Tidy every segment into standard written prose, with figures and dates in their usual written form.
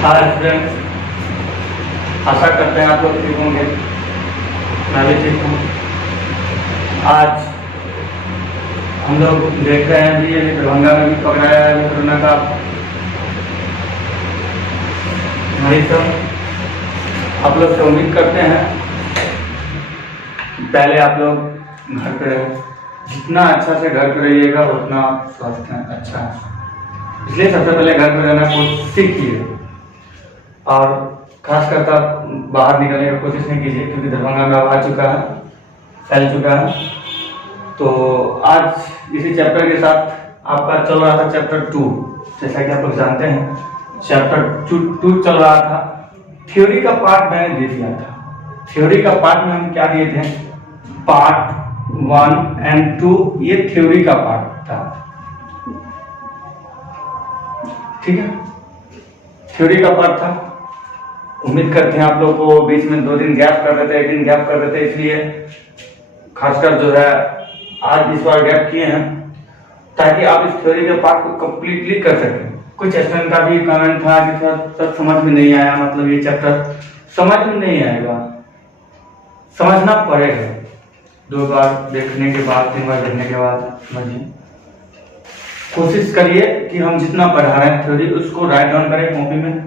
Hi students, आशा करते हैं आप लोग ठीक होंगे। मैं भी ठीक हूँ। आज हम लोग देख रहे हैं कि ये दरभंगा में भी पकड़ाया है कोरोना का मरीज। आप लोग से उम्मीद करते हैं पहले आप लोग घर पे रहे, जितना अच्छा से घर पे रहिएगा उतना स्वास्थ्य अच्छा है। इसलिए सबसे पहले घर पे रहना कोशिश कीजिए और खासकर तब बाहर निकलने की कोशिश नहीं कीजिए, क्योंकि दरभंगा में आ चुका है, फैल चुका है। तो आज इसी चैप्टर के साथ आपका चल रहा था चैप्टर 2। जैसा कि आप लोग जानते हैं चैप्टर 2 चल रहा था। थ्योरी का पार्ट मैंने दे दिया था। थ्योरी का पार्ट में हम क्या दिए थे? पार्ट 1 एंड 2, ये थ्योरी का पार्ट था। ठीक है, थ्योरी का पार्ट था। उम्मीद करते हैं आप लोग को बीच में 2 दिन गैप कर देते, 1 दिन गैप कर देते, इसलिए खासकर जो है आज इस बार गैप किए हैं ताकि आप इस थ्योरी के पार्ट को कंप्लीटली कर सकें। कुछ स्टूडेंट का भी कमेंट था कि सर समझ में नहीं आया, मतलब ये चैप्टर समझ में नहीं आएगा। समझना पड़ेगा, 2 बार देखने के बाद, 3 बार देखने के बाद समझिए। कोशिश करिए कि हम जितना पढ़ा रहे हैं थ्योरी उसको राइट डाउन करें कॉपी में,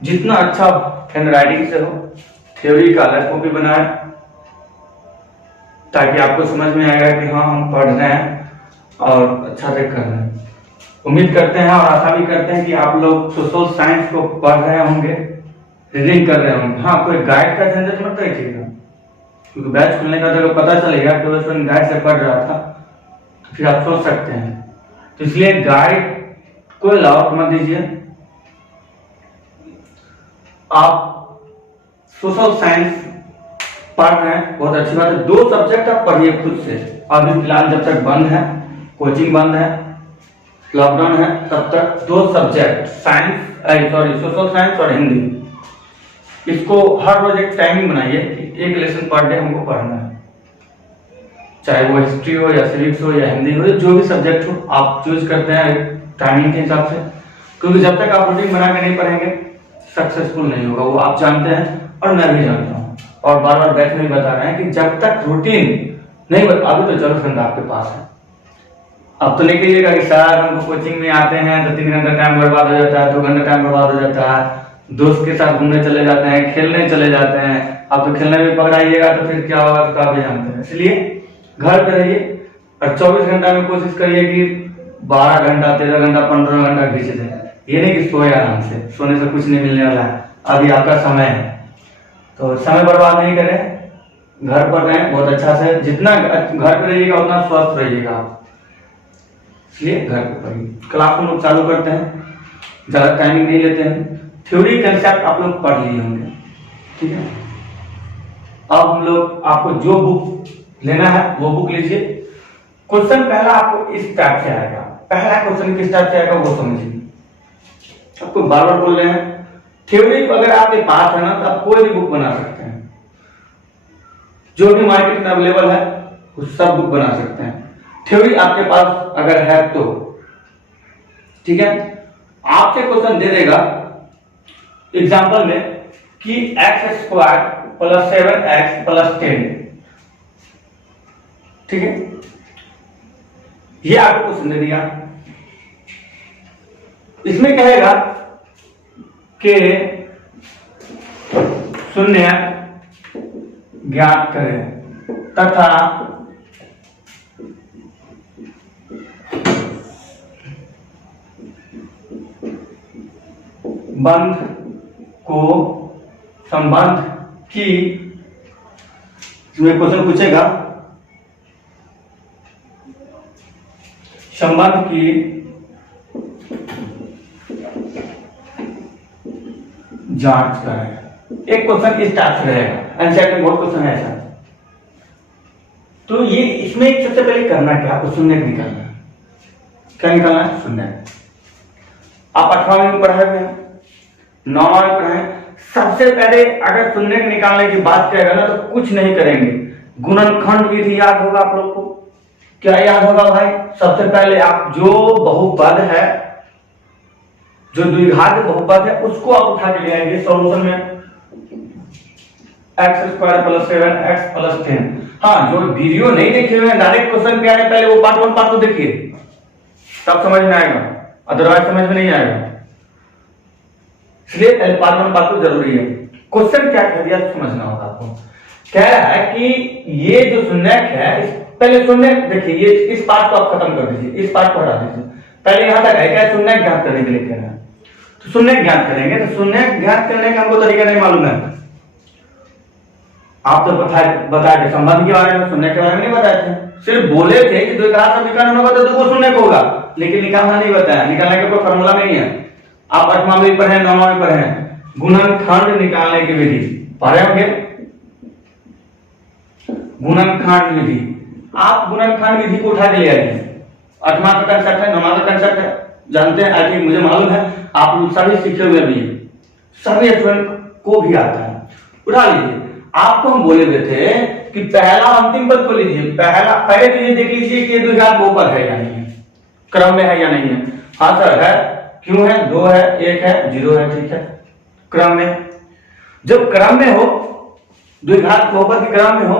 जितना अच्छा हैंड राइटिंग से हो। थ्योरी का अलग कॉपी बनाए ताकि आपको समझ में आएगा कि हाँ हम पढ़ रहे हैं और अच्छा से कर रहे हैं। उम्मीद करते हैं और आशा भी करते हैं कि आप लोग सोशल साइंस को पढ़ रहे होंगे, रीडिंग कर रहे होंगे। हाँ, कोई गाइड का झंझट मत रखिएगा, क्योंकि बैच खुलने का जब पता चलेगा कि वो स्टूडेंट गाइड से पढ़ रहा था तो फिर आप सोच सकते हैं। तो इसलिए गाइड को अलाउट मत दीजिए। आप सोशल साइंस पढ़ रहे हैं, बहुत अच्छी बात है। 2 सब्जेक्ट आप पढ़िए खुद से। अभी फिलहाल जब तक बंद है, कोचिंग बंद है, लॉकडाउन है, तब तक 2 सब्जेक्ट सोशल साइंस और हिंदी, इसको हर रोज एक टाइमिंग बनाइए कि 1 लेसन पर डे हमको पढ़ना है। चाहे वो हिस्ट्री हो या सिविक्स हो या हिंदी हो, जो भी सब्जेक्ट हो आप चूज करते हैं टाइमिंग के हिसाब से, क्योंकि जब तक आप रूटीन बना के नहीं पढ़ेंगे सक्सेसफुल नहीं होगा। वो आप जानते हैं और मैं भी जानता हूँ, और बार बार बैच में भी बता रहे हैं कि जब तक रूटीन नहीं अभी तो 24 घंटा आपके पास है। अब तो नहीं कहिएगा कि सर हमको कोचिंग में आते हैं तो 3 घंटा टाइम बर्बाद हो जाता है, 2 घंटा टाइम बर्बाद हो जाता है, दोस्त के साथ घूमने चले जाते हैं, खेलने चले जाते हैं। अब तो खेलने में पकड़ाइएगा तो फिर क्या होगा तो आप भी जानते हैं। इसलिए घर पे रहिए और 24 घंटा में कोशिश करिए कि 12 घंटा, 13 घंटा, 15 घंटा खींच दें। ये नहीं कि सोए आराम से, सोने से कुछ नहीं मिलने वाला है। अभी आपका समय है, तो समय बर्बाद नहीं करें, घर पर रहें बहुत अच्छा से। जितना घर पे रहिएगा उतना स्वस्थ रहिएगा आप, इसलिए घर पे पढ़िए। क्लास को लोग चालू करते हैं, ज्यादा टाइमिंग नहीं लेते हैं। थ्योरी कंसेप्ट आप लोग पढ़ लिए होंगे, ठीक है। अब हम लोग आपको जो बुक लेना है वो बुक लीजिए। क्वेश्चन पहला आपको इस टाइप से आएगा। पहला क्वेश्चन किस टाइप से आएगा वो समझिए। आपको बार बार बोल रहे हैं, थ्योरी अगर आपके पास है ना तो आप कोई भी बुक बना सकते हैं। जो भी मार्केट में अवेलेबल है वो सब बुक बना सकते हैं। थ्योरी आपके पास अगर है तो ठीक है। आपसे क्वेश्चन दे देगा एग्जाम्पल में कि x² + 7x + 10, ठीक है। ये आपको क्वेश्चन दे दिया। इसमें कहेगा कि शून्य ज्ञात करें तथा बंध को संबंध की, इसमें क्वेश्चन पूछेगा संबंध की जांच करें। एक क्वेश्चन इस टाइप से रहेगा। एनसीईआरटी में बहुत क्वेश्चन है ऐसा। तो ये इसमें सबसे पहले करना क्या, आपको शून्य निकालना है। क्या निकालना है? शून्य। आप 8वां में पढ़ाए हुए हैं, 9वां में पढ़ाए। सबसे पहले अगर शून्य निकालने की बात करेगा ना तो कुछ नहीं करेंगे, गुणनखंड विधि याद होगा आप लोग को। क्या याद होगा भाई? सबसे पहले आप जो बहुपद है जो द्विघात बहुपद है उसको आप उठा के ले आएंगे सॉल्यूशन में, x² + 7x + 10। हाँ, जो वीडियो नहीं देखे हुए हैं डायरेक्ट क्वेश्चन पे आ रहे, पहले वो पार्ट 1 पार्ट 2 देखिए, तब समझ में आएगा, अदरवाइज समझ में नहीं आएगा। इसलिए पहले पार्ट 1 पार्ट 2 जरूरी है। क्वेश्चन क्या कह दिया समझना होगा आपको। कह रहा है कि ये जो शून्यक है, पहले शून्यक देखिए, ये इस पार्ट को आप खत्म कर दीजिए, इस पार्ट को हटा दीजिए। पहले यहां तक है क्या, शून्यक ज्ञात करने के लिए कह रहा है, तो शून्यक ज्ञात करेंगे। तो शून्यक ज्ञात करने का हमको तरीका नहीं मालूम है, आप तो बताए थे संबंध के बारे में, शून्यक के बारे में नहीं बताए थे, सिर्फ बोले थे कि द्विघात समीकरण होगा तो दो शून्यक होगा, लेकिन निकालना नहीं बताया, निकालने का कोई फॉर्मूला नहीं है। आप 8वां में पढ़े, 9वां में पढ़े, गुणनखंड निकालने की विधि पढ़े होंगे, गुणनखंड विधि। आप गुणनखंड विधि को उठा के ले आइए, 8वां का कंसेप्ट है, 9वां का कंसेप्ट है, जानते हैं, आई थिंक मुझे मालूम है, आप लोग सभी सीखे हुए भी, सभी स्टूडेंट को भी आता है, उठा लीजिए। आपको हम बोले हुए थे कि पहला अंतिम पद को लीजिए, पहले तो ये देख लीजिए कि द्विघात बहुपद है या नहीं है, क्रम में है या नहीं है। हाँ सर है, क्यों है, 2 है, 1 है, 0 है, ठीक है, क्रम में। जब क्रम में हो, द्विघात बहुपद के क्रम में हो,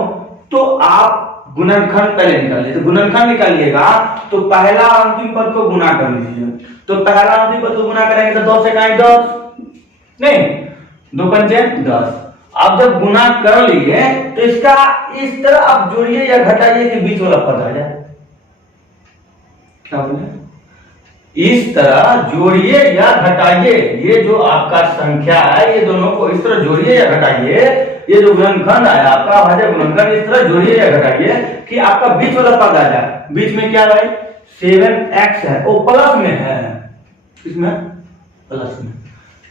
तो आप गुणनखंड पहले निकालिए। तो गुणनखंड निकालिएगा तो पहला अंतिम पद को गुना कर लीजिए, तो पहला अंतिम पद को गुना करेंगे तो 2 से काई 10 नहीं, 2 पंचे 10। आप जब गुना कर लिए तो इसका इस तरह आप जोड़िए या घटाइए कि बीच वाला पद आ जाए, क्या बोले, इस तरह जोड़िए या घटाइए, ये जो आपका संख्या है ये दोनों को इस तरह जोड़िए या घटाइए, ये जो गुणनखंड है आपका भाज्य गुणनखंड, इस तरह जोड़िए या घटाइए कि आपका बीच वाला पद आ जाए। बीच में क्या है, 7x है, वो प्लस में है, इसमें प्लस में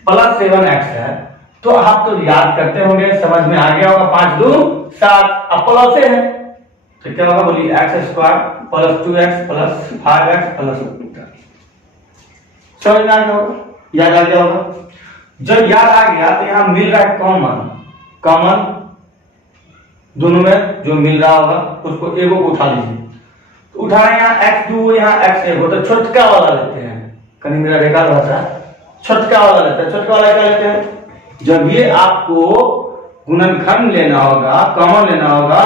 प्लस 7x है, तो आप तो याद करते होंगे, समझ में आ गया होगा, 5 2 7, अब प्लस है तो क्या होगा बोलिए, x² + 2x + 5x + समझ में आ गया होगा, याद आ गया होगा। जब याद आ गया तो यहां मिल रहा है कॉमन दोनों में जो मिल रहा होगा उसको एगो को उठा लीजिए, तो उठाए यहाँ x2 यहाँ x1, तो छोटका वाला लेते हैं, कहीं मेरा रेखा रहता है, छोटका वाला लेते हैं, छोटका वाला क्या लेते हैं, जब ये आपको गुणनखंड लेना होगा, कॉमन लेना होगा,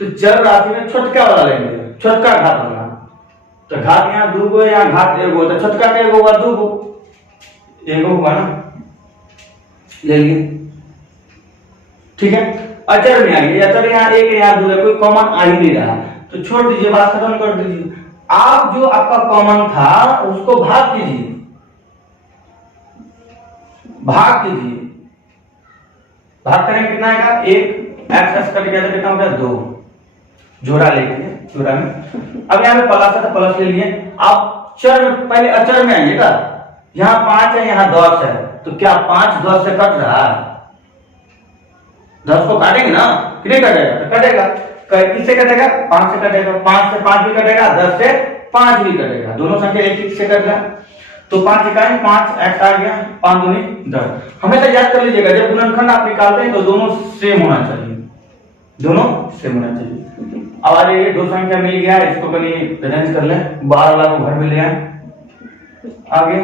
तो चर राशि में छोटका वाला लेंगे, छोटका घात वाला, तो घात यहाँ 2 गो, यहाँ घात 1 गो, तो छोटका का 1 होगा 2 गो, 1 होगा ना, ले लिए, ठीक है। अचर में आइए, अचर यहाँ 1 यहाँ 2 है, कोई कॉमन आ ही नहीं रहा, तो छोड़ दीजिए, बात खत्म कर दीजिए। आप जो आपका कॉमन था उसको भाग दीजिए, भाग दीजिए, भाग करेंगे कितना आएगा, 1 x कट गया तो कितना हो गया 2, जोड़ा लेंगे, जोड़ा में। अब यहाँ पे प्लस है तो प्लस ले लिए। आप चर पहले अचर में आइएगा, यहाँ 5 है यहाँ 10 है, तो क्या 5 10 से कट रहा है, 10 को काटेंगे ना, कि नहीं कटेगा, तो कटेगा, किससे कटेगा, 5 से कटेगा, 5 से 5 भी कटेगा, 10 से 5 भी कटेगा, दोनों संख्या एक से कट रहा, तो 5 इकाई 5 x आ गया, 5 दूनी 10। हमेशा याद कर लीजिएगा, जब गुणनखंड आप निकालते हैं तो दोनों सेम होना चाहिए, दोनों सेम होना चाहिए। अब आ जाइए, 2 संख्या मिल गया, इसको कहीं अरेंज कर लें, 12 वाला को घर में ले आए, आगे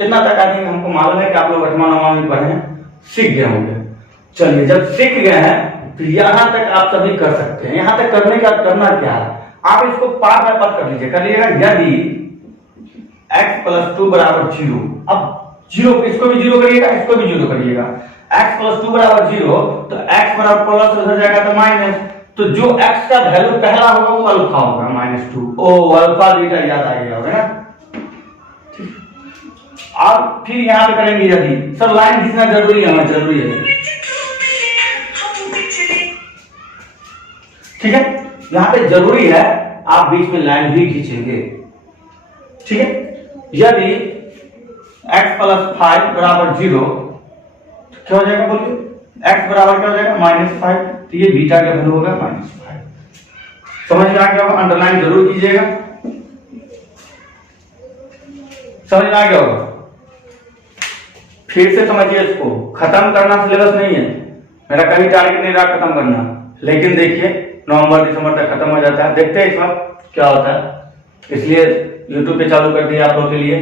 इतना तक आई थिंक हमको मालूम है कि आप लोग 8वां 9वां में पढ़े हैं, सीख गए होंगे। चलिए, जब सीख गए हैं तो यहां तक आप सभी कर सकते हैं। यहां तक करने का करना क्या है, आप इसको पार्ट बाय पार्ट कर लीजिए, कर लीजिएगा। यदि x + 2 = 0, अब 0 इसको भी 0 करिएगा, इसको भी 0 करिएगा, x + 2 = 0, तो x बराबर प्लस हो जाएगा तो माइनस, तो जो x का वैल्यू पहला होगा वो अल्फा होगा, -2। ओ अल्फा बीटा याद आ गया होगा ना। आप फिर यहां पे करेंगे, यदि सर लाइन खींचना जरूरी है, हमें जरूरी है, ठीक है, यहां पे जरूरी है, आप बीच में लाइन भी खींचेंगे, ठीक है। यदि x + 5 = 0, क्या हो जाएगा बोलिए, x बराबर क्या हो जाएगा, -5, तो ये बीटा का वैल्यू होगा -5। समझ में आ गया होगा, अंडरलाइन जरूर कीजिएगा, समझ में आ गया होगा। फिर से समझिए, इसको खत्म करना सिलेबस नहीं है, मेरा कभी टारगेट नहीं रहा खत्म करना, लेकिन देखिए नवंबर दिसंबर तक खत्म हो जाता है, देखते हैं इस बार क्या होता है, इसलिए यूट्यूब पे चालू कर दिया आप लोगों के लिए।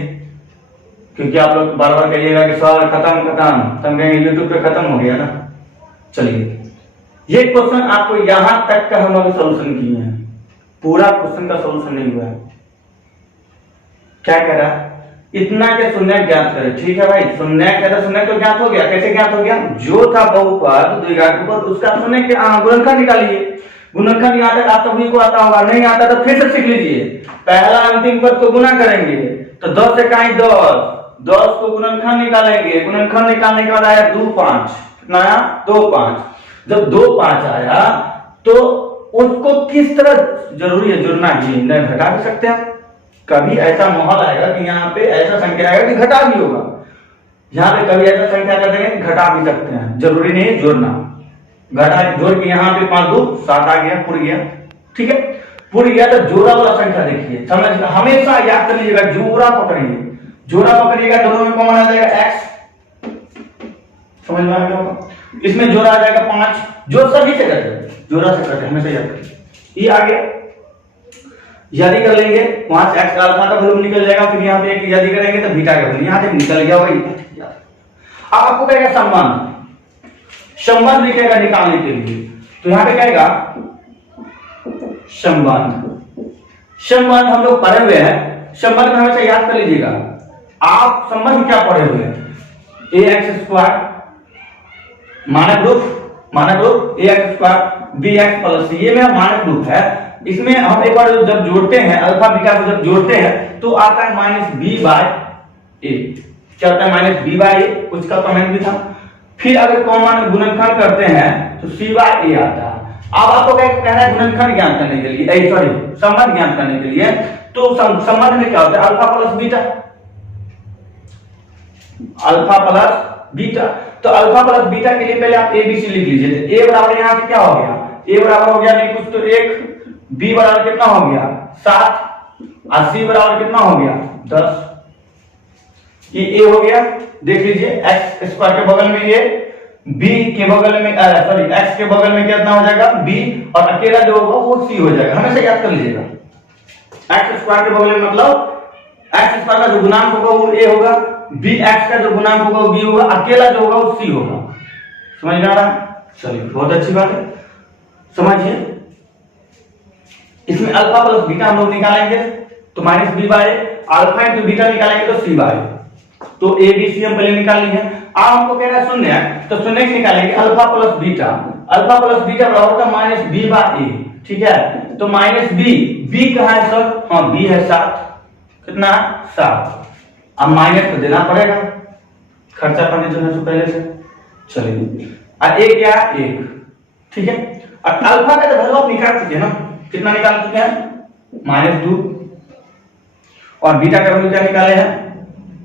क्योंकि आप लोग बार बार कहिएगा कि सर खत्म खत्म, तो हम कहेंगे यूट्यूब पे खत्म हो गया ना। चलिए, ये क्वेश्चन आपको यहां तक का हम अभी सोल्यूशन किए हैं, पूरा क्वेश्चन का सोल्यूशन नहीं हुआ है। क्या कह रहा है, इतना के शून्य ज्ञात करें। ठीक है भाई, शून्य कहता शून्य तो ज्ञात हो गया। कैसे ज्ञात हो गया, जो था बहुपद द्विघात पर उसका शून्य के गुणनखंड निकालिए। गुणनखंड यहाँ तक आप सभी को आता होगा, नहीं आता तो फिर से सीख लीजिए। पहला अंतिम पद को गुना करेंगे तो 10 से कहीं 10, 10 को गुणनखंड निकालेंगे। गुणनखंड निकालने के बाद आया 2 5, कितना आया 2 5। जब 2 5 आया तो उसको किस तरह, जरूरी है जुड़ना ही, नहीं घटा भी सकते हैं। कभी ऐसा माहौल आएगा कि यहाँ पे ऐसा संख्या आएगा कि घटा भी होगा, यहाँ पे कभी ऐसा संख्या कर देंगे कि घटा भी सकते हैं, जरूरी नहीं है जोड़ना। घटा जोड़ के यहाँ पे 5 2 7 आ गया, पुर गया। ठीक है, पुर गया तो जोड़ा वाला संख्या देखिए, समझ हमेशा याद कर लीजिएगा, जोड़ा पकड़िए, जोड़ा पकड़िएगा, दोनों में कॉमन आ जाएगा x, समझ में आ गया। इसमें जोड़ा आ जाएगा 5, जो सभी से करते जोड़ा से करते हमेशा याद करिए। ये आ गया, यदि कर लेंगे वहां से x अल्फा का वैल्यू निकल जाएगा, फिर यहाँ पे एक यदि करेंगे तो बीटा का वैल्यू यहाँ से निकल गया वही। अब आपको कहेगा संबंध, संबंध लिखेगा निकालने के लिए, तो यहाँ पे कहेगा संबंध। संबंध हम लोग पढ़े हुए हैं, संबंध में हमेशा याद कर लीजिएगा। आप संबंध क्या पढ़े हुए हैं, ax² मानक रूप ax² bx प्लस c, ये मेरा मानक रूप है। इसमें हम एक बार जब जोड़ते हैं अल्फा बीटा को, जब जोड़ते हैं तो आता है -b/a। क्या होता है -b/a, उसका कमेंट भी था। फिर अगर कॉमन गुणनखंड करते हैं तो c/a आता है। अब आपको क्या कहना है, गुणनखंड ज्ञात करने के लिए, सॉरी संबंध ज्ञात करने के लिए, तो संबंध में क्या होता है, alpha plus beta, alpha plus beta. तो अल्फा प्लस बीटा के लिए पहले आप ABC लिख लीजिए। a बराबर यहाँ से क्या हो गया, a बराबर हो गया नहीं कुछ तो 1, b बराबर कितना हो गया 7, और c बराबर कितना हो गया 10। ये a हो गया, देख लीजिए x स्क्वायर के बगल में ये, b के बगल में सॉरी x के बगल में कितना हो जाएगा b, और अकेला जो होगा वो c हो जाएगा। हमेशा याद कर लीजिएगा, x स्क्वायर के बगल में मतलब x स्क्वायर का जो गुणांक होगा वो a होगा, bx का जो गुणांक होगा वो b होगा, अकेला जो होगा वो c होगा। समझ में आ रहा है, चलिए बहुत अच्छी बात है, समझिए। इसमें अल्फा प्लस बीटा हम लोग निकालेंगे तो -b/a, अल्फा इंटू बीटा निकालेंगे तो c/a। तो a b c हम पहले निकाल लिए हैं। अब हमको कह रहा है शून्य, तो शून्य से निकालेंगे alpha plus beta, alpha plus beta बराबर होगा -b/a। ठीक है, तो -b कहां है सर, हाँ b है 7, कितना 7। अब माइनस तो देना पड़ेगा, खर्चा करने से पहले से। चलिए, और एक क्या 1, ठीक है। और अल्फा का तो वैल्यू आप निकाल चुके हैं ना, कितना निकाल चुके हैं -2, और बीटा का वैल्यू क्या निकाले हैं,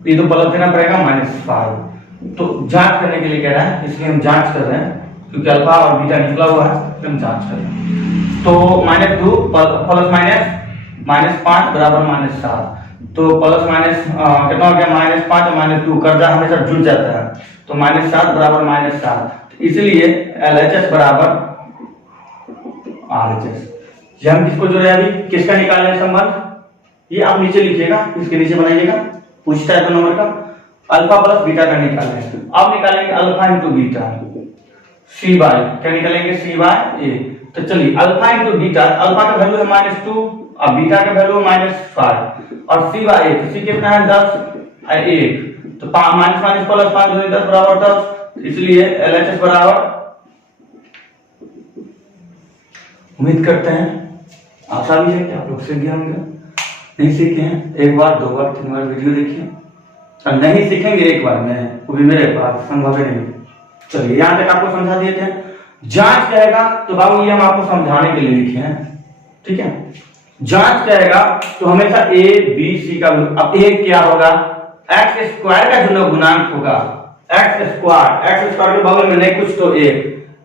ये तो प्लस देना पड़ेगा -5। तो जांच करने के लिए कह रहा है, इसलिए हम जांच कर रहे हैं, क्योंकि अल्फा और बीटा निकला हुआ है, हम जांच कर रहे हैं। तो -2 प्लस -5 बराबर -7, तो प्लस माइनस कितना हो गया -5 और -2, कर्जा हमेशा जुड़ जाता है, तो -7 बराबर -7, इसलिए LHS बराबर RHS। ये हम किसको जोड़े अभी, किसका निकाले संबंध, ये आप नीचे लिखिएगा, इसके नीचे बनाइएगा, पूछता है 2 नंबर का, अल्फा प्लस बीटा का निकालें। अब निकालेंगे अल्फा इंटू बीटा, c/, क्या निकालेंगे c/a। तो चलिए अल्फा इंटू बीटा, अल्फा का वैल्यू है -2 और बीटा का वैल्यू -5, और c/a, तो c कितना है 10 और 1, तो -5 प्लस 5 10 बराबर 10, इसलिए LHS बराबर, उम्मीद करते हैं आशा भी है कि आप लोग सीख गए होंगे। नहीं सीखे हैं, 1 बार 2 बार 3 बार वीडियो देखिए, और नहीं सीखेंगे एक बार में, वो भी मेरे पास संभव नहीं। चलिए यहाँ तक आपको समझा दिए थे। जांच कहेगा तो बाबू ये हम आपको समझाने के लिए लिखे हैं, ठीक है। जांच कहेगा तो हमेशा a b c का, अब a क्या होगा, x स्क्वायर का जो गुणांक होगा, x स्क्वायर के बगल में नहीं कुछ तो 1,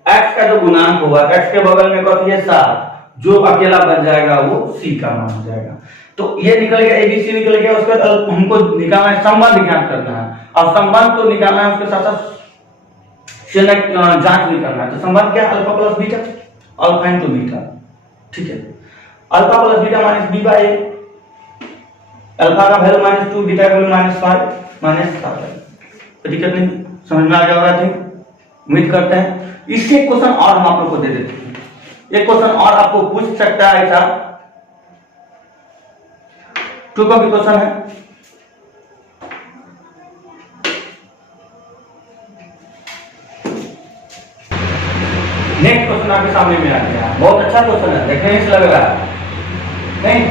x का जो गुणांक होगा, x के बगल में कथी है 7, जो अकेला बन जाएगा वो c का मान हो जाएगा। तो ये निकल गया, ABC निकल गया। उसके बाद हमको निकालना है संबंध ज्ञात करना है, और संबंध तो निकालना है, उसके साथ साथ जांच भी करना है। तो संबंध क्या, alpha plus beta, alpha into beta, ठीक है। Alpha plus beta -b/a, alpha का वैल्यू -2, बीटा का वैल्यू -5, -7 आएगा। कोई दिक्कत नहीं, समझ में आ गया होगा? उम्मीद करते हैं। इससे क्वेश्चन और हम आप लोग को दे देते हैं। एक क्वेश्चन और आपको पूछ सकता है ऐसा, टू का भी क्वेश्चन है। नेक्स्ट क्वेश्चन आपके सामने में आ गया, बहुत अच्छा क्वेश्चन है, देखने से लग रहा है नहीं?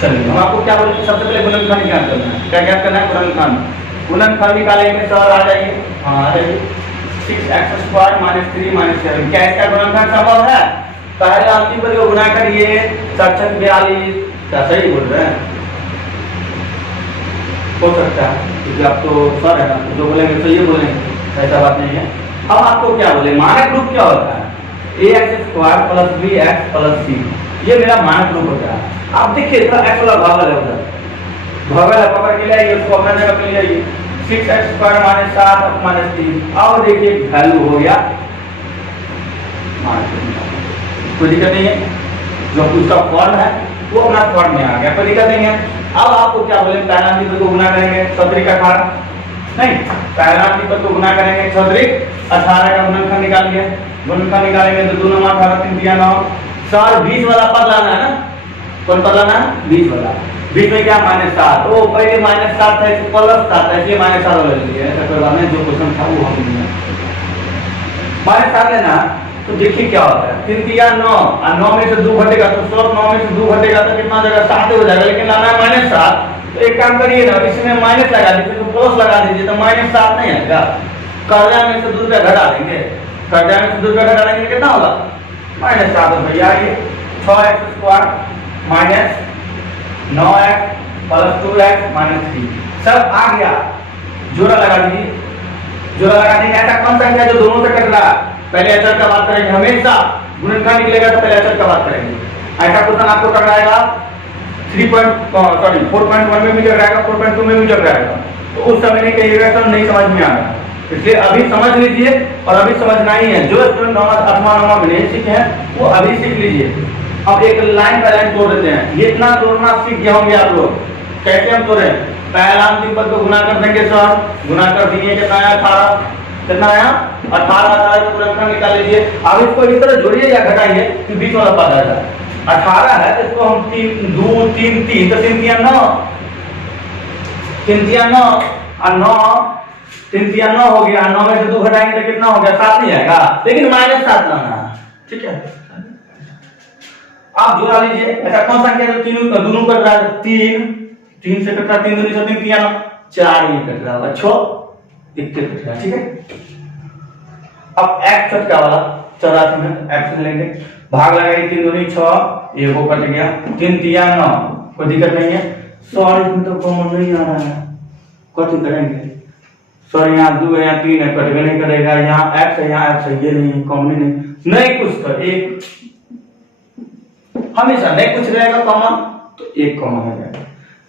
चलिए हम आपको क्या बोलते हैं, सबसे पहले गुणनखंड ज्ञात करना है। क्या ज्ञात करना है? गुणनखंड निकालेंगे सर, आ जाइए। हाँ आ जाइए। 6x² - 3 - 7, क्या इसका गुणनखंड संभव है? पहले अंतिम पद को गुणा करिए, 7×6 42। क्या सही बोल रहे हैं? हो सकता है क्योंकि आप तो सर है ना, तो जो बोलेंगे सही बोलेंगे, ऐसा बात नहीं है। अब आपको क्या बोले, मानक रूप क्या होता है? ax² + bx + c, ये मेरा मानक रूप होता है। आप देखिए थोड़ा x वाला भागल है, उधर भागल है, पकड़ के ले आइए उसको, अपना जगह पे ले आइए। 6x² - 7 - 3, अब देखिए वैल्यू हो गया मानक रूप, कोई दिक्कत नहीं है। जो उसका फॉर्म है वो अपना फॉर्म में आ गया, कोई दिक्कत नहीं है। अब आपको क्या बोले, पहला अंतिम को गुना करेंगे, सदरिक 18 नहीं, पहला अंतिम को गुना करेंगे, सदरिक 18 का गुणनखंड निकालिए। गुणनखंड निकालेंगे तो 2 × 9 = 18, 3 × 9 सर 20 वाला पद लाना है ना? कौन पद लाना है? 20 वाला। 20 में क्या -7, ओ पहले -7 था, +7 था, इसलिए -7 वाला ले लिया। ऐसा कोई बात नहीं, जो क्वेश्चन था वो हम लिया -7 लेना। तो देखिए क्या होता है, 3 × 9 और 9 में से 2 घटेगा तो 100, 9 में से 2 घटेगा तो कितना जगह 7 हो जाएगा, लेकिन लाना है -7। तो एक काम करिए ना, इसमें माइनस लगा दीजिए, तो प्लस लगा दीजिए, तो -7 नहीं आएगा। कर्जा में से 2 रुपया घटा देंगे, कर्जा में से 2 रुपया घटा देंगे कितना होगा? -7 रुपया। ये 6x² - 9x + 2x - 3 सब आ गया। जोड़ा लगा दीजिए, जोड़ा लगा देंगे। ऐसा कौन संख्या जो दोनों से कट रहा है? पहले अचर का बात करेंगे, हमेशा गुणनखंड निकलेगा तो पहले अचर का बात करेंगे। ऐसा क्वेश्चन आपको टकराएगा 4.1 में भी टकराएगा, 4.2 में भी टकराएगा, तो उस समय नहीं कहिएगा सर नहीं समझ में आ रहा। इसलिए अभी समझ लीजिए, और अभी समझना ही है। जो स्टूडेंट 8वां में नहीं सीखे हैं वो अभी सीख लीजिए। अब एक लाइन बाय लाइन तोड़ देते हैं, ये इतना तोड़ना सीख गए होंगे आप लोग। कैसे हम तोड़े? पहला अंतिम पद को गुना कर देंगे सर, गुना कर दिए, कितना आया? 18। कितना आया? 18 का गुणनखंड निकाल लीजिए। अब इसको इस तरह जोड़िए या घटाइए कि 20 वाला पद आ जाए। 18 है तो इसको हम 3 2 3 3 तो 3 × 9, 3 × 9 और 9 3 × 9 हो गया। 9 में से 2 घटाएंगे तो कितना हो गया? 7 नहीं आएगा, लेकिन -7 लाना है, ठीक है? आप जोड़ा लीजिए। ऐसा कौन सा संख्या जो तीनों दोनों कट रहा है? 3 से कट रहा है, 3 दूनी 3 3 9 4 ही कट रहा है, 6 1 कट रहा है, ठीक है? अब x छठा वाला 84 में x लेंगे, भाग लगाइए, 3 दूनी 6, ये वो कट गया, 3 3 9, कोई दिक्कत नहीं है। सॉरी इसमें तो कॉमन नहीं आ रहा है, कट करेंगे सॉरी, यहाँ 2 है, यहाँ 3 है, कट नहीं करेगा, यहाँ x है, यहाँ x है, ये नहीं कॉमन नहीं कुछ तो एक हमेशा नहीं कुछ रहेगा कॉमन, तो एक कॉमन हो जाएगा।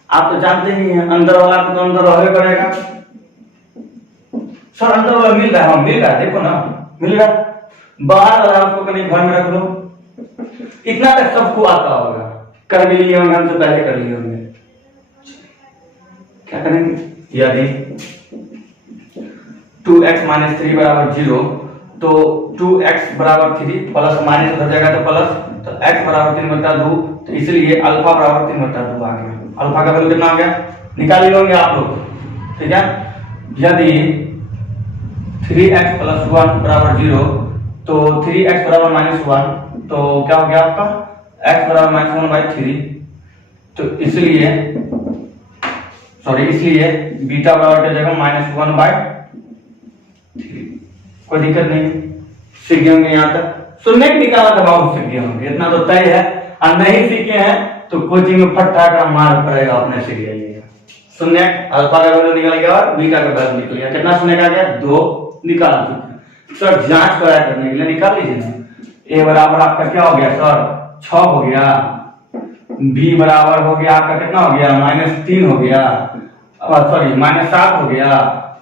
आप तो जानते ही हैं अंदर वाला को तो अंदर रहबे करेगा। सर अंदर वाला मिल रहा है, मिल रहा है, देखो ना मिल रहा है। बाहर वाला उसको कहीं घर में रख लो, इतना तक सबको आता होगा, कर भी लिए होंगे, हमसे पहले कर लिए होंगे। क्या करेंगे? यदि 2x - 3 = 0, तो 2x = 3 प्लस माइनस हो जाएगा तो प्लस, तो x = 3/2, तो इसलिए अल्फा = 3/2 आ गया। अल्फा का वैल्यू कितना आ गया? निकाल लिए होंगे आप लोग, ठीक है? यदि 3x + 1 = 0, तो 3x = -1, तो क्या हो गया आपका? x = -1/3, तो इसलिए बीटा बराबर हो जाएगा -1/3। कोई दिक्कत नहीं, सीख गए होंगे यहाँ तक। सुनने की निकाला था बहुत सीख गए होंगे, इतना तो तय है। और नहीं सीखे हैं तो कोचिंग में फट्टा का मार पड़ेगा, अपने सीख जाइएगा। शून्य अल्फा का वैल्यू निकल गया और बीटा का वैल्यू निकल गया। कितना शून्य का गया? 2 निकाल दीजिए सर, जांच कराया करने के लिए निकाल लीजिए ना। a बराबर आपका क्या हो गया सर? 6 हो गया। b बराबर हो गया आपका कितना हो गया? -3 हो गया, सॉरी -7 हो गया।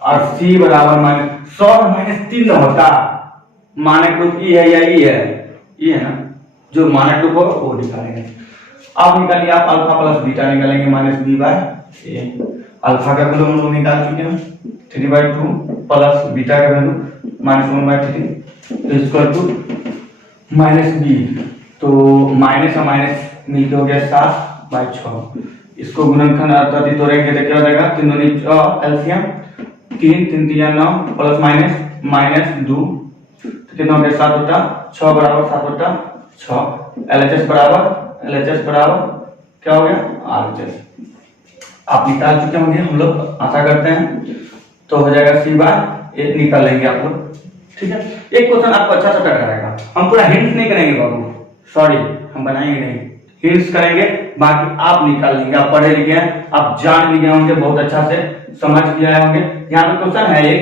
और c बराबर -3 होता। मानक रूप ई है या ई है? ई है ना, जो मानक रूप होगा वो निकालेंगे। अब निकालिए आप अल्फा प्लस बीटा निकालेंगे -b/a। अल्फा का वैल्यू हम लोग निकाल चुके हैं 3/2 प्लस बीटा का वैल्यू -1/3 इक्वल टू -b। तो माइनस और माइनस मिलके हो गया 7/6। इसको गुणनखंड अर्थात तोड़ेंगे तो क्या हो जाएगा 3 दूनी एलसीएम 3 3 3 9 प्लस माइनस 2 तो कितना हो गया 7 बटा 6 बराबर 7 बटा 6। एलएचएस बराबर क्या हो गया आरएचएस। आप निकाल चुके होंगे, हम लोग आशा करते हैं। तो हो जाएगा C/8 निकाल लेंगे आप लोग, ठीक है। एक क्वेश्चन आपको अच्छा सा टक रहेगा, हम पूरा हिंट्स नहीं करेंगे बाबू, सॉरी हम बनाएंगे नहीं, हिंट्स करेंगे, बाकी आप निकाल लेंगे। आप पढ़े लिखे हैं, आप जान भी गए होंगे, बहुत अच्छा से समझ भी आए होंगे। यहाँ पे क्वेश्चन है एक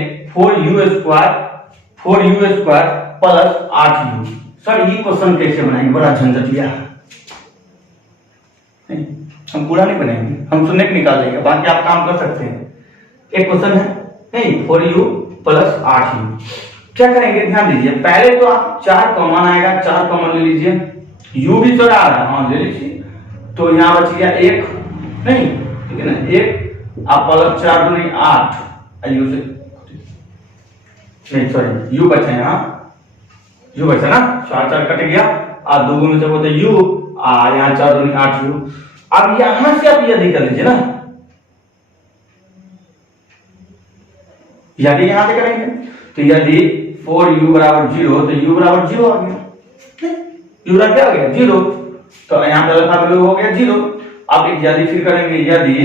4u² प्लस 8u। सर ये क्वेश्चन कैसे बनाएंगे, बड़ा झंझटिया है, हम पूरा नहीं बनाएंगे, हम सुनने के निकाल देंगे, बाकी आप काम कर सकते हैं। एक क्वेश्चन है नहीं 4u प्लस 8u, क्या करेंगे ध्यान दीजिए। पहले तो आप 4 कॉमन आएगा, 4 कॉमन ले लीजिए, u भी चढ़ा आ रहा है, हाँ ले लीजिए। तो यहाँ बच गया 1 नहीं, ठीक है ना, 1 आप प्लस 4 दूनी 8 u से नहीं सॉरी u बचा यहाँ, u बचा ना, 4 कट गया, आप 2 में से बोलते u, यहाँ 4 दूनी 8u। अब यहां से आप यदि कर लीजिए ना, यदि यहां से करेंगे तो यदि 4u बराबर 0 तो u बराबर 0 आ गया, u बराबर क्या आ गया 0, तो यहाँ पे अल्फा वैल्यू हो गया 0। अब यदि फिर करेंगे यदि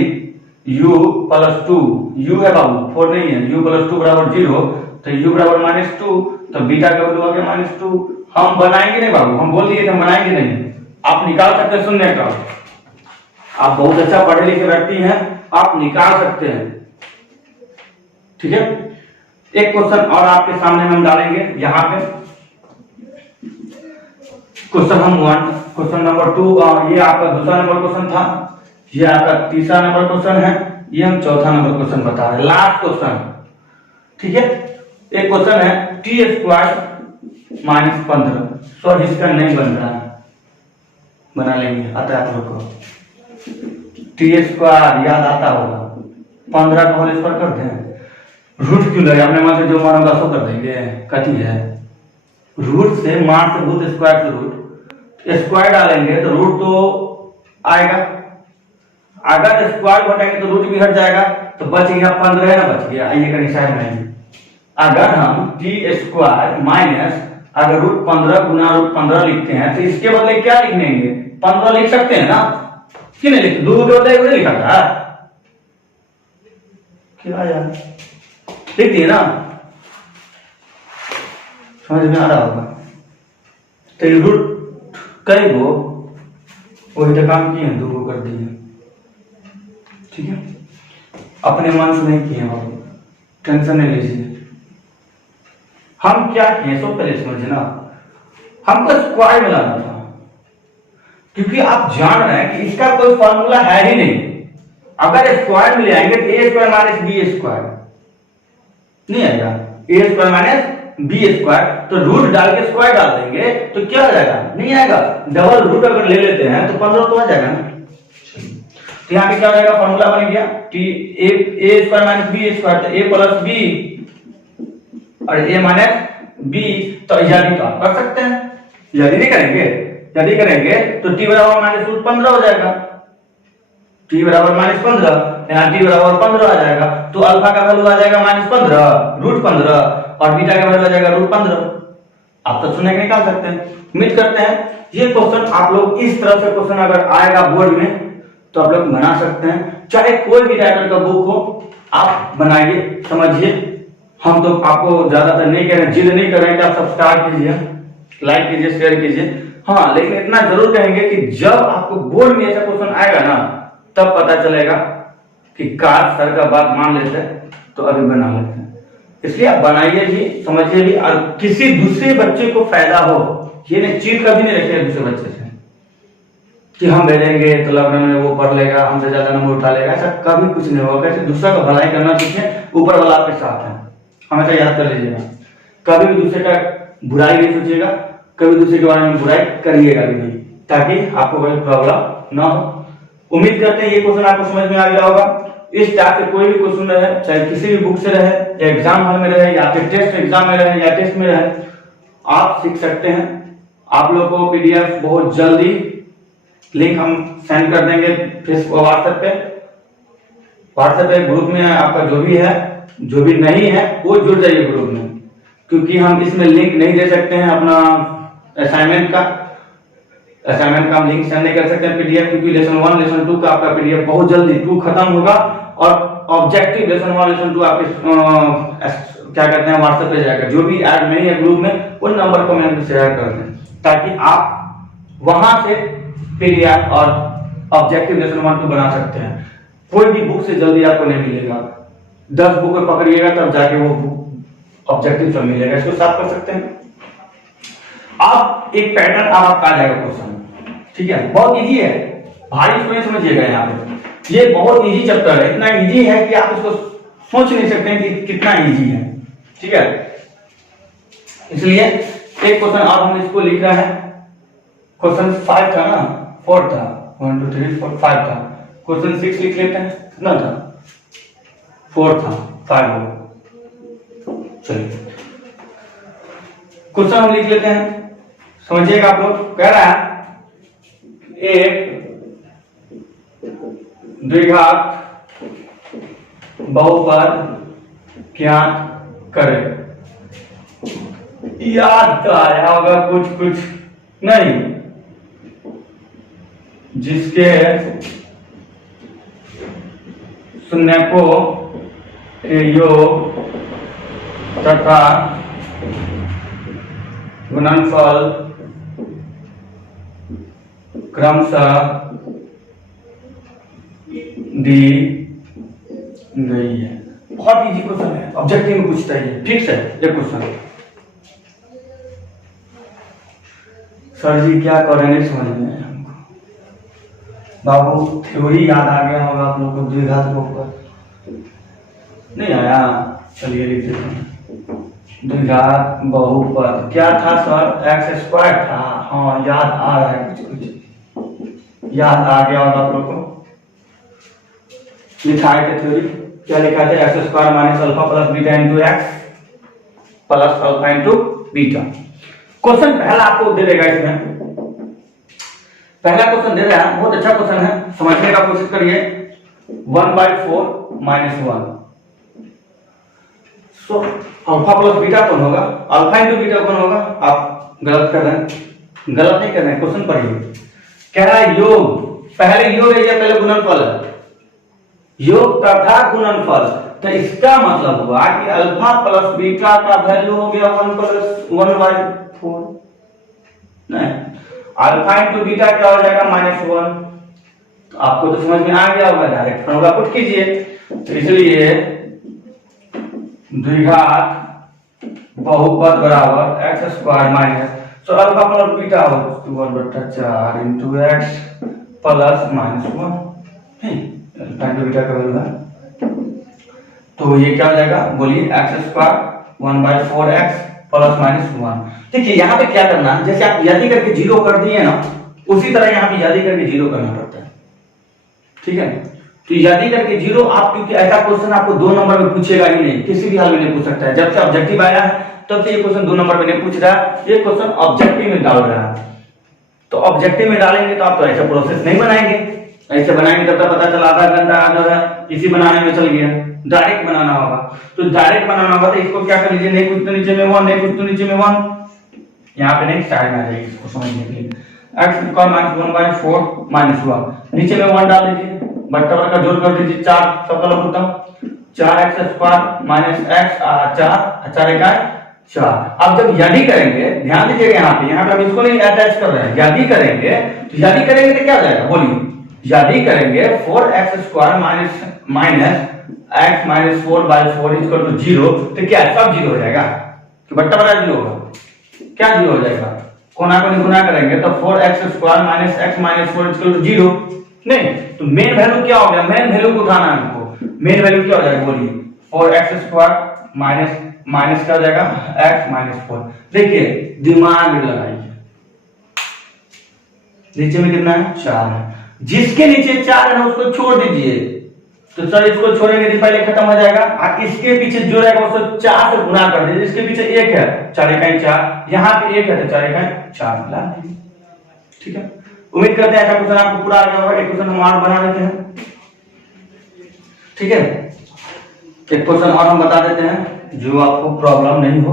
u प्लस 2, u है बाबू 4 नहीं है, u प्लस 2 बराबर 0 तो u बराबर -2, तो बीटा का वैल्यू आ गया -2। हम बनाएंगे नहीं बाबू, हम बोल दिए थे हम बनाएंगे नहीं, आप निकाल सकते हैं सुनने का, आप बहुत अच्छा पढ़े लिखे व्यक्ति हैं, आप निकाल सकते हैं, ठीक है। एक क्वेश्चन और आपके सामने हम डालेंगे यहाँ पे, क्वेश्चन नंबर 2, ये आपका दूसरा नंबर क्वेश्चन था, ये आपका तीसरा नंबर क्वेश्चन है, ये हम चौथा नंबर क्वेश्चन बता रहे हैं, लास्ट क्वेश्चन, ठीक है। एक क्वेश्चन है t² -15, सॉरी इसका नहीं बन रहा है, बना लेंगे, आता है आप लोग को t² याद आता होगा, 15 का होल स्क्वायर करते हैं, रूट क्यों लगे अपने मन से जो मान होगा सो कर देंगे, कथी है रूट से मान से रूट स्क्वायर से रूट स्क्वायर डालेंगे तो रूट तो आएगा, अगर स्क्वायर घटाएंगे तो रूट भी हट जाएगा, तो बच गया 15 है ना, बच गया। आइए कहीं साइड में, अगर हम t² माइनस अगर रूट 15 गुना रूट 15 लिखते हैं तो इसके बदले क्या लिखेंगे 15 लिख सकते हैं ना, क्यों नहीं लिखते, 2 के बदले 1 लिखा था क्या यार, लिख दिए ना, समझ में आ रहा होगा। तो ये रूट कई गो वही तो काम किए हैं, 2 को कर दिए, ठीक है। अपने मन से नहीं किए बाबू, टेंशन नहीं लीजिए। हम क्या किए सो पहले समझे ना, हमको स्क्वायर में लाना था, क्योंकि आप जान रहे हैं कि इसका कोई फॉर्मूला है ही नहीं। अगर स्क्वायर में ले आएंगे तो a² - b² नहीं आएगा, a² - b², तो रूट डाल के स्क्वायर डाल देंगे तो क्या आ जाएगा, नहीं आएगा। डबल रूट अगर ले लेते हैं तो 15 तो आ जाएगा ना। तो यहाँ पे क्या हो जाएगा, फॉर्मूला बन गया a² - b², तो a प्लस b और a माइनस b, तो यदि तो आप कर सकते हैं, यदि नहीं करेंगे, यदि करेंगे तो t बराबर -15 हो जाएगा, t बराबर -15, यहाँ t बराबर 15 आ जाएगा, तो अल्फा का वैल्यू आ जाएगा -15 √15 और बीटा का वैल्यू आ जाएगा √15। आप तो सुनने के निकाल सकते हैं। उम्मीद करते हैं ये क्वेश्चन आप लोग इस तरह से क्वेश्चन अगर आएगा बोर्ड में तो आप लोग बना सकते हैं, चाहे कोई भी टाइटल का बुक हो आप बनाइए, समझिए। हम तो आपको ज्यादातर नहीं कह रहे, जिद नहीं कर रहे हैं कि आप सब्सक्राइब कीजिए, लाइक कीजिए, शेयर कीजिए, हाँ, लेकिन इतना जरूर कहेंगे कि जब आपको बोर्ड में ऐसा क्वेश्चन आएगा ना तब पता चलेगा कि काश सर का बात मान लेते हैं तो अभी बना लेते हैं। इसलिए आप बनाइए भी, समझिए भी, और किसी दूसरे बच्चे को फायदा हो, ये नहीं चीट कभी नहीं रखे दूसरे बच्चे से कि हम भेजेंगे तो लॉकडाउन में वो पढ़ लेगा, हमसे ज्यादा नंबर उठा लेगा, ऐसा कभी कुछ नहीं होगा। दूसरा का भलाई करना सीखिए, ऊपर वाला आपके साथ है, हमेशा याद कर लीजिएगा। कभी भी दूसरे का बुराई नहीं सोचिएगा, कभी दूसरे के बारे में बुराई करिएगा भी नहीं, ताकि आपको कोई प्रॉब्लम ना हो। उम्मीद करते हैं ये क्वेश्चन आपको समझ में आ गया होगा। इस टाइप से कोई भी क्वेश्चन रहे, चाहे किसी भी बुक से रहे, एग्जाम हॉल में रहे या फिर टेस्ट एग्जाम में रहे या टेस्ट में रहे, आप सीख सकते हैं। आप लोगों को पीडीएफ बहुत जल्दी लिंक हम सेंड कर देंगे फेसबुक व्हाट्सएप पे ग्रुप में। आपका जो भी है, जो भी नहीं है वो जुड़ जाइए ग्रुप में, क्योंकि हम इसमें लिंक नहीं दे सकते हैं अपना असाइनमेंट का हम लिंक सेंड नहीं कर सकते हैं पीडीएफ, क्योंकि लेसन 1 लेसन 2 का आपका पीडीएफ बहुत जल्दी 2 खत्म होगा और ऑब्जेक्टिव लेसन 1 लेसन 2 आपके क्या कहते हैं व्हाट्सएप पे जाएगा। जो भी ऐड नहीं है ग्रुप में उन नंबर को मैं शेयर कर दें, ताकि आप वहां से पीडीएफ और ऑब्जेक्टिव लेसन 1 2 बना सकते हैं। कोई भी बुक से जल्दी आपको नहीं मिलेगा, 10 बुक पकड़िएगा तब जाके वो बुक ऑब्जेक्टिव से मिलेगा। इसको साफ कर सकते हैं आप। एक पैटर्न आपका आ जाएगा क्वेश्चन, ठीक है, बहुत इजी है, भारी इसको नहीं समझिएगा। यहाँ पे ये बहुत इजी चैप्टर है, इतना इजी है कि आप इसको सोच नहीं सकते हैं कि कितना इजी है, ठीक है। इसलिए एक क्वेश्चन और हम इसको लिख रहे हैं। क्वेश्चन 5 था ना, 4 था, 1 2 3 4 5 था। क्वेश्चन 6 लिख लेते हैं, कितना था, 4 था, 5 होगा। चलिए क्वेश्चन हम लिख लेते हैं, समझिएगा आप लोग। कह रहा है एक द्विघात बहुपद ज्ञात करें। याद तो आया होगा कुछ नहीं, जिसके शून्यकों के योग तथा गुणनफल क्रमशः दी गई है। बहुत इजी क्वेश्चन है, ऑब्जेक्टिव में पूछता है, ठीक है। ये क्वेश्चन सर जी क्या करेंगे समझ में हमको, बाबू थ्योरी याद आ गया होगा आप लोग को, द्विघात बहुपद नहीं आया। चलिए लिख देते हैं, द्विघात बहुपद क्या था सर, एक्स स्क्वायर था। हाँ याद आ रहा है, कुछ याद आ गया होगा आप लोग को। लिखा है थ्योरी क्या लिखा था, x square minus alpha plus beta into x plus alpha into beta. Question पहला आपको दे देगा, इसमें पहला क्वेश्चन दे रहा है, बहुत अच्छा क्वेश्चन है, समझने का कोशिश करिए। 1/4 minus 1, so alpha plus beta कौन होगा, अल्फा इंटू बीटा कौन होगा। आप गलत कर रहे हैं, गलत नहीं कर रहे हैं, क्वेश्चन पढ़िए। कह रहा है योग, पहले योग है या पहले गुणनफल है, योग तथा गुणनफल। तो इसका मतलब हुआ कि अल्फा प्लस बीटा का वैल्यू हो गया 1/4 नहीं, अल्फा इंटू बीटा क्या हो जाएगा -1। तो आपको तो समझ में आ गया होगा, डायरेक्ट फॉर्मूला पुट कीजिए। तो इसलिए द्विघात बहुपद बराबर एक्स स्क्वायर माइनस, तो अल्फा प्लस बीटा हो 1/4 into x plus -1, alpha into beta का वैल्यू है। तो ये क्या हो जाएगा, बोलिए, एक्स स्क्वायर 1/4x प्लस -1। देखिए यहाँ पे क्या करना है, जैसे आप यदि करके 0 कर दिए ना, उसी तरह यहाँ पे यदि करके 0 करना पड़ता है, ठीक है। तो यदि करके 0 आप, क्योंकि ऐसा क्वेश्चन आपको 2 नंबर में पूछेगा ही नहीं, किसी भी हाल में नहीं पूछ सकता है। जब से ऑब्जेक्टिव आया है तब से ये क्वेश्चन 2 नंबर में नहीं पूछ रहा है, ये क्वेश्चन ऑब्जेक्टिव में डाल रहा है। तो ऑब्जेक्टिव में डालेंगे तो आप तो ऐसा प्रोसेस नहीं बनाएंगे, ऐसे बनाएंगे तब तक पता चला आधा घंटा जो है इसी बनाने में चल गया। डायरेक्ट बनाना होगा, तो डायरेक्ट बनाना होगा तो इसको क्या कर लीजिए, नहीं कुछ तो नीचे में 1, नहीं कुछ तो नीचे में 1, यहाँ पे नहीं साइड में आ जाएगी, इसको समझने के लिए। x स्क्वायर माइनस 1/4 माइनस 1, नीचे में 1 डाल दीजिए, बट्टा का जोड़ कर दीजिए, 4 सबका लग होता 4x स्क्वायर माइनस x 4 का 4। अब जब यदि करेंगे, ध्यान दीजिएगा यहाँ पे हम इसको नहीं अटैच कर रहे हैं, यदि करेंगे तो क्या हो जाएगा, बोलिए, यदि करेंगे 4x square minus x minus 4/4 equal to 0, तो क्या सब 0 हो जाएगा, तो बट्टा बड़ा 0 होगा, क्या 0 हो जाएगा, कोना को गुना करेंगे तो 4x square minus x minus 4 equal to 0 नहीं। तो मेन वैल्यू क्या हो गया, मेन वैल्यू को उठाना है हमको, मेन वैल्यू क्या हो जाएगा, बोलिए, 4x स्क्वायर माइनस क्या हो जाएगा, x माइनस 4। देखिए दिमाग लगाइए, नीचे में कितना है, 4 है, जिसके नीचे 4 है ना उसको छोड़ दीजिए, तो सर इसको छोड़ेंगे तो पहले खत्म हो जाएगा। इसके पीछे जो रहेगा उसको 4 से गुना कर दीजिए। इसके पीछे 1 है, 4 इकाई 4, यहाँ पे 1 है तो 4 इकाई 4 मिला। ठीक है, उम्मीद करते हैं ऐसा क्वेश्चन आपको पूरा आ गया होगा। एक क्वेश्चन हम और बना देते हैं। ठीक है, एक क्वेश्चन और हम बता देते हैं जो आपको प्रॉब्लम नहीं हो।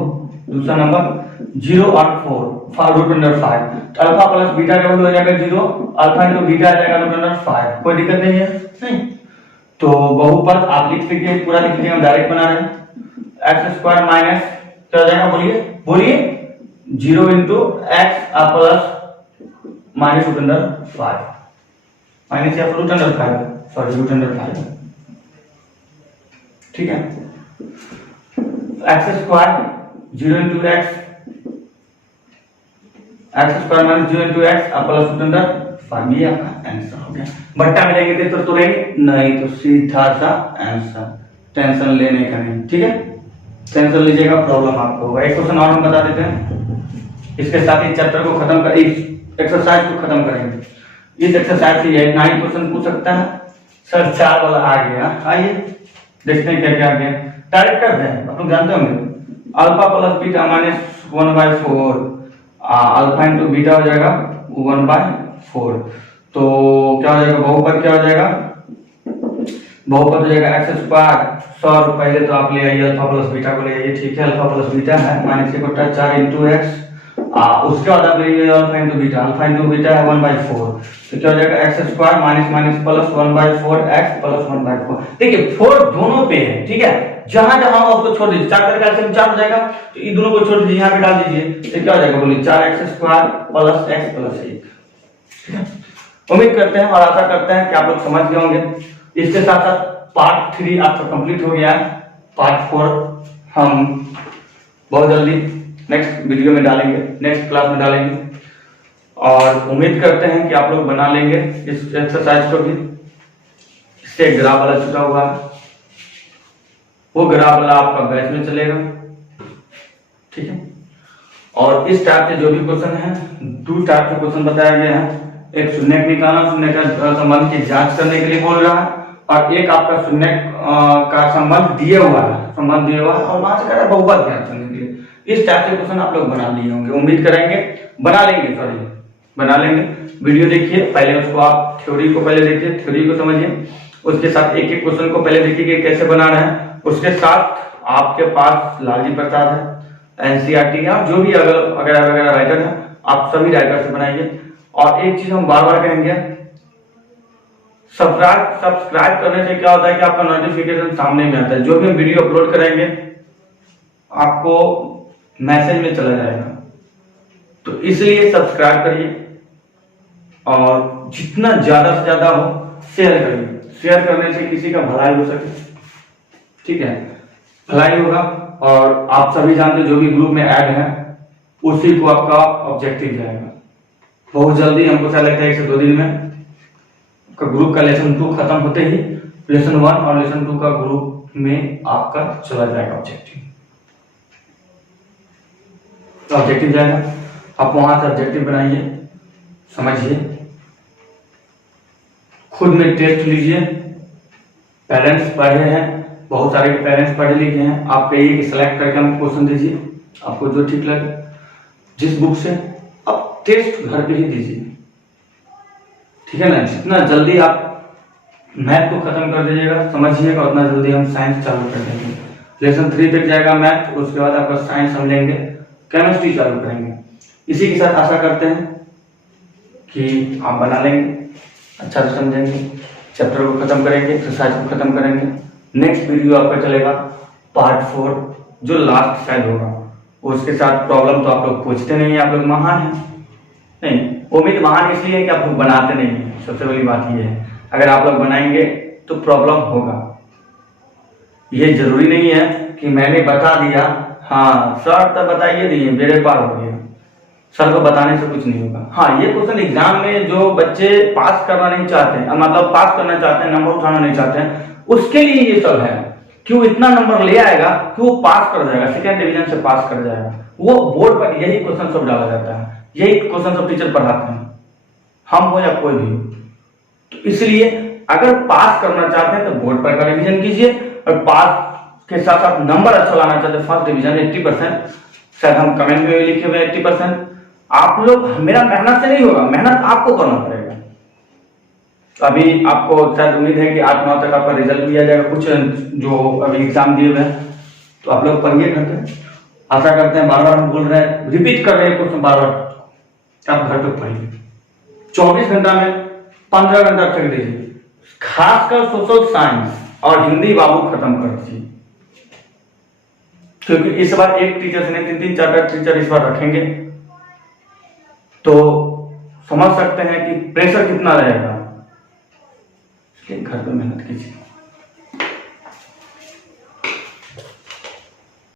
दूसरा नंबर 0 और 4 रूट अंडर 5, तो अल्फा प्लस बीटा का वैल्यू हो जाएगा 0, अल्फा इनटू बीटा आ जाएगा रूट अंडर 5। कोई दिक्कत नहीं है, नहीं तो बहुपद आप लिख लीजिए, पूरा लिख लीजिए, हम डायरेक्ट बना रहे हैं। एक्स स्क्वायर माइनस क्या हो जाएगा, बोलिए बोलिए 0 into x plus minus root under 5, minus या root under 5, sorry root under 5। ठीक है, x square 0 into x square minus 0 into x plus root under 5, ये आपका आंसर हो गया। बट्टा मिलेंगे तो तोड़ेंगे नहीं, तो सीधा सा आंसर, टेंशन लेने का नहीं। ठीक है, टेंशन लीजिएगा प्रॉब्लम आपको होगा। एक क्वेश्चन और हम बता देते हैं, इसके साथ ही चैप्टर को खत्म कर, इस एक्सरसाइज को खत्म करेंगे। इस एक्सरसाइज से यही 9 क्वेश्चन पूछ सकता है सर, 4 वाला आ गया। आइए देखते हैं क्या क्या आ गया। डायरेक्ट कर दें, आप लोग जानते होंगे alpha plus beta minus 1/4, alpha into beta हो जाएगा 1/4। तो क्या हो जाएगा, बहुपद क्या हो जाएगा, बहुपद हो जाएगा एक्स स्क्वायर 100। पहले तो आप ले आइए अल्फा प्लस बीटा को ले आइए। ठीक है, अल्फा प्लस बीटा है माइनस 4 इंटू एक्स, उसके बाद आप ले आइए alpha into beta, alpha into beta है 1/4, तो क्या हो जाएगा x square minus minus plus 1/4 x plus 1/4। देखिए 4 दोनों पे है। ठीक है, जहां जहां उसको छोड़ दीजिए, 4 करके एलसीएम 4 हो जाएगा, तो ये दोनों को छोड़ दीजिए, यहाँ पे डाल दीजिए, तो क्या हो जाएगा बोलिए 4x square plus x plus 1। ठीक है, उम्मीद करते हैं और आशा करते हैं कि आप लोग समझ गए होंगे। इसके साथ साथ पार्ट 3 आपका कंप्लीट हो गया है। पार्ट 4 हम बहुत जल्दी नेक्स्ट वीडियो में डालेंगे, नेक्स्ट क्लास में डालेंगे, और उम्मीद करते हैं कि आप लोग बना लेंगे इस एक्सरसाइज को भी। इससे ग्राफ वाला छुटा हुआ है, वो ग्राफ वाला आपका बैच में चलेगा। ठीक है, और इस टाइप के जो भी क्वेश्चन है, 2 टाइप के क्वेश्चन बताया गया है। एक शून्य निकालना, शून्य का संबंध की जांच करने के लिए बोल रहा है, और एक आपका शून्य का संबंध दिया हुआ है, संबंध दिया हुआ है, और वहां से कह रहा है बहुपद ज्ञात करने के लिए। इस टाइप के क्वेश्चन आप लोग बना लिए होंगे, उम्मीद करेंगे बना लेंगे, सॉरी बना लेंगे। वीडियो देखिए पहले, उसको आप थ्योरी को पहले देखिए, थ्योरी को समझिए, उसके साथ एक एक क्वेश्चन को पहले देखिए कि कैसे बना रहे हैं। उसके साथ आपके पास लालजी प्रसाद है, एनसीईआरटी है, जो भी अगर राइटर है, आप सभी राइटर से बनाइए। और एक चीज हम बार बार कहेंगे, सब्सक्राइब करने से क्या होता है कि आपका नोटिफिकेशन सामने में आता है। जो भी हम वीडियो अपलोड करेंगे आपको मैसेज में चला जाएगा, तो इसलिए सब्सक्राइब करिए, और जितना ज्यादा से ज्यादा हो शेयर करिए। शेयर करने से किसी का भलाई हो सके। ठीक है, भलाई होगा, और आप सभी जानते जो भी ग्रुप में ऐड है उसी को आपका ऑब्जेक्टिव जाएगा। बहुत जल्दी, हमको क्या लगता है 1 से 2 दिन में ग्रुप का लेसन 2 खत्म होते ही लेसन 1 और लेसन 2 का ग्रुप में आपका चला जाएगा ऑब्जेक्टिव। तो ऑब्जेक्टिव जाएगा, आप वहां से ऑब्जेक्टिव बनाइए, समझिए, खुद में टेस्ट लीजिए। पेरेंट्स पढ़े हैं, बहुत सारे पेरेंट्स पढ़े लिखे हैं, आप कहिए कि सिलेक्ट करके हमको क्वेश्चन दीजिए, आपको जो ठीक लगे जिस बुक से, आप टेस्ट घर पे ही दीजिए। ठीक है ना, जितना जल्दी आप मैथ को खत्म कर दीजिएगा, समझिएगा, उतना जल्दी हम साइंस चालू कर देंगे। लेसन 3 तक जाएगा मैथ, उसके बाद आपका साइंस हम लेंगे, केमिस्ट्री चालू करेंगे। इसी के साथ आशा करते हैं कि आप बना लेंगे, अच्छा से समझेंगे, चैप्टर को खत्म करेंगे, एक्सरसाइज को खत्म करेंगे। नेक्स्ट वीडियो आपका चलेगा पार्ट 4, जो लास्ट शायद होगा। उसके साथ प्रॉब्लम तो आप लोग पूछते नहीं है, आप लोग महान हैं। नहीं, उम्मीद महान इसलिए है कि आप लोग बनाते नहीं है, सबसे बड़ी बात ये है। अगर आप लोग बनाएंगे तो प्रॉब्लम होगा। ये जरूरी नहीं है कि मैंने बता दिया, हाँ सर तब बताइए दिए, मेरे पार हो गया, सर को बताने से कुछ नहीं होगा। हाँ, ये क्वेश्चन एग्जाम में जो बच्चे पास करना नहीं चाहते हैं, मतलब पास करना चाहते हैं, नंबर उठाना नहीं चाहते हैं, उसके लिए ये सब है कि वो इतना नंबर ले आएगा कि वो पास कर जाएगा, 2nd डिवीजन से पास कर जाएगा। वो बोर्ड पर यही क्वेश्चन सब डाला जाता है, यही क्वेश्चन सब टीचर पढ़ाते हैं, हम हो या कोई भी हो। तो इसलिए अगर पास करना चाहते हैं तो बोर्ड पर का रिवीजन कीजिए, और पास के साथ साथ नंबर अच्छा लाना चाहते हैं फर्स्ट डिवीजन 80%, शायद हम कमेंट में भी लिखे हुए 80%। आप लोग, मेरा मेहनत से नहीं होगा, मेहनत आपको करना पड़ेगा। अभी आपको शायद उम्मीद है कि 8-9 तक आपका रिजल्ट भी आ जाएगा, कुछ जो अभी एग्जाम दिए हुए हैं, तो आप लोग पढ़िए करते हैं, आशा करते हैं। बार बार हम बोल रहे हैं, रिपीट कर रहे हैं क्वेश्चन बार बार, आप घर पे पढ़िए। 24 घंटा में 15 घंटा चेक दीजिए, खासकर सोशल साइंस और हिंदी बाबू खत्म कर दीजिए, क्योंकि इस बार एक टीचर से नहीं 3-3 4 टीचर इस बार रखेंगे, तो समझ सकते हैं कि प्रेशर कितना रहेगा। इसलिए घर पे मेहनत कीजिए।